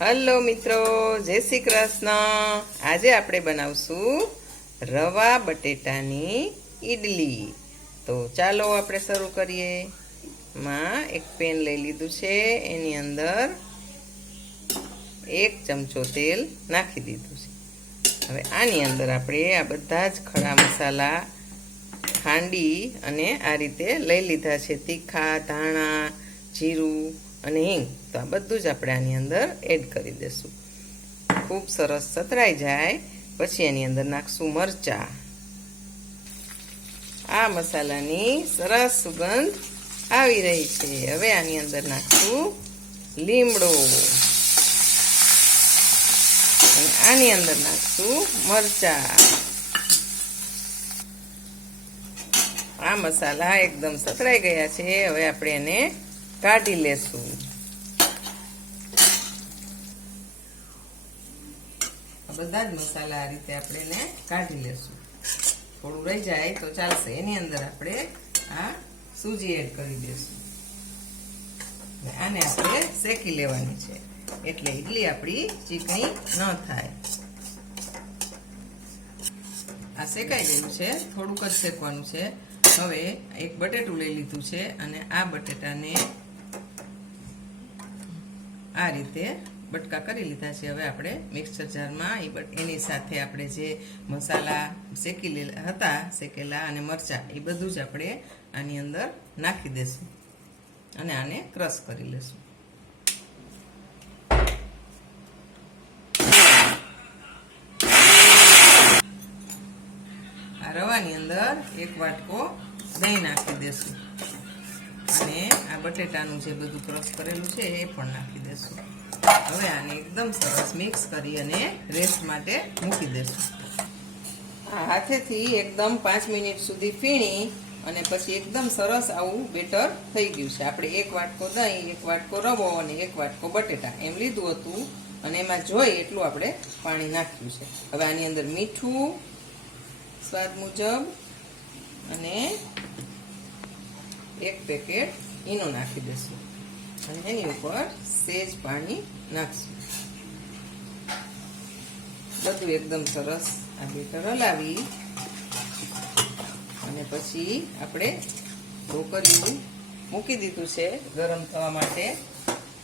Hello મિત્રો, જય શ્રી કૃષ્ણ. આજે આપણે બનાવશું રવા બટેટાની ઈડલી. તો ચાલો આપણે શરૂ કરીએ. માં એક પેન લઈ લીધું છે, એની અંદર એક ચમચો તેલ નાખી દીધું છે. હવે આની અંદર આપણે આ બધા જ ખડા મસાલા, ખાંડી અને આ રીતે લઈ લીધા છે. તીખા, ધાણા, જીરું અને હિંગ. તો આ બધું જ આપણે આની અંદર એડ કરી દઈશું ખૂબ સરસ સતરાઈ જાય. પછી એની અંદર નાખશું મરચા. આ મસાલાની સરસ સુગંધ આવી રહી છે. હવે આની અંદર નાખશું લીમડો. અને આની અંદર નાખશું મરચા. આ મસાલા એકદમ સતરાઈ ગયા છે. હવે આપણે એને કાઢી લેશું. બધા જ મસાલા આ રીતે આપણે એને કાઢી લેશું. થોડું રહી જાય તો ચાલશે. એની અંદર આપણે આ સૂજી એડ કરી દઈશું આને આપણે શેકી લેવાની છે. એટલે ઈડલી આપણી ચીકણી ન થાય. આ શેકાઈ ગયું છે. થોડુંક જ શેકવાનું છે. હવે એક બટેટું લઈ લીધું છે અને આ બટેટાને આ રીતે બટકા કરી લીધા છે. હવે આપણે મિક્સર જારમાં એ એની સાથે આપણે જે મસાલા શેકી હતા, શેકેલા અને મરચાં એ બધું જ આપણે આની અંદર નાખી દેશું અને આને ક્રશ કરી લેશું. આ રવાની અંદર એક વાટકો દહીં નાખી દેશું. અને આ બટેટાનું જે બધું ક્રશ કરેલું છે, એ પણ નાખી દેશું. હવે આને એકદમ સરસ મિક્સ કરી અને રેસ્ટ માટે મૂકી દેશું. હાથેથી એકદમ પાંચ મિનિટ સુધી ફીણી અને પછી એકદમ સરસ આવું બેટર થઈ ગયું છે. આપણે એક વાટકો દહીં, એક વાટકો રવો અને એક વાટકો બટેટા એમ લીધું હતું અને એમાં જોઈ એટલું આપણે પાણી નાખ્યું છે. હવે આની અંદર મીઠું, સ્વાદ મુજબ અને એક પેકેટ ઈનો નાખી દઈશું અને એની ઉપર સેજ પાણી નાખશું. બધું એકદમ સરસ આ બેટર હલાવી. અને પછી આપણે ઢોકરિયું મૂકી દીધું છે ગરમ થવા માટે.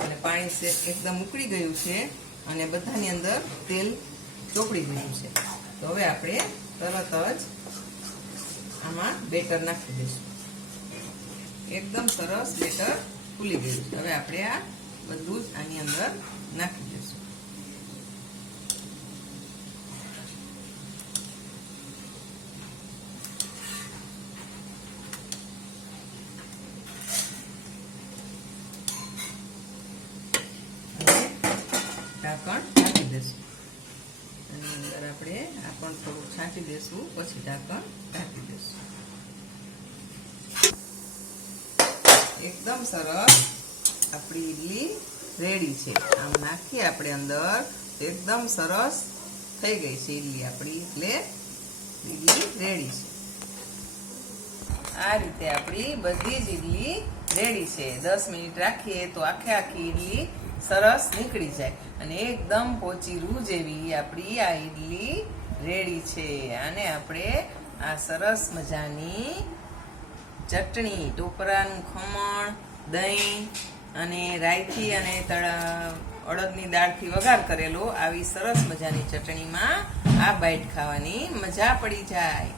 અને પાણી એકદમ ઉકળી ગયું છે અને બધાની અંદર તેલ ચોપડી ગયું છે. તો હવે આપણે તરત જ આમાં બેટર નાખી દઈશું. એકદમ સરસ બેટર ફૂલી ગયું છે. હવે આપણે આ બધું જ આની અંદર નાખી દઈશું. ઢાંકણ ઢાંકી દેશું એની અંદર આપણે આ પણ થોડું છાંટી દેશું પછી ઢાંકણ ઢાંકી દઈશું એકદમ સરસ આપણી ઈડલી રેડી છે. આમ નાખીએ આપણે અંદર. એકદમ સરસ થઈ ગઈ છે ઈડલી આપણી. એટલે ઈડલી રેડી છે. આ રીતે આપણી બધી જ ઈડલી રેડી છે. દસ મિનિટ રાખીએ તો આખે આખી ઈડલી સરસ નીકળી જાય. અને એકદમ પોચી રૂ જેવી આપણી આ ઈડલી રેડી છે. આને આપણે આ સરસ મજાની ચટણી ટોપરાનું ખમણ, દહીં અને રાયથી અને અડદની દાળથી વઘાર કરેલો. આવી સરસ મજાની ચટણીમાં આ બાઈટ ખાવાની મજા પડી જાય.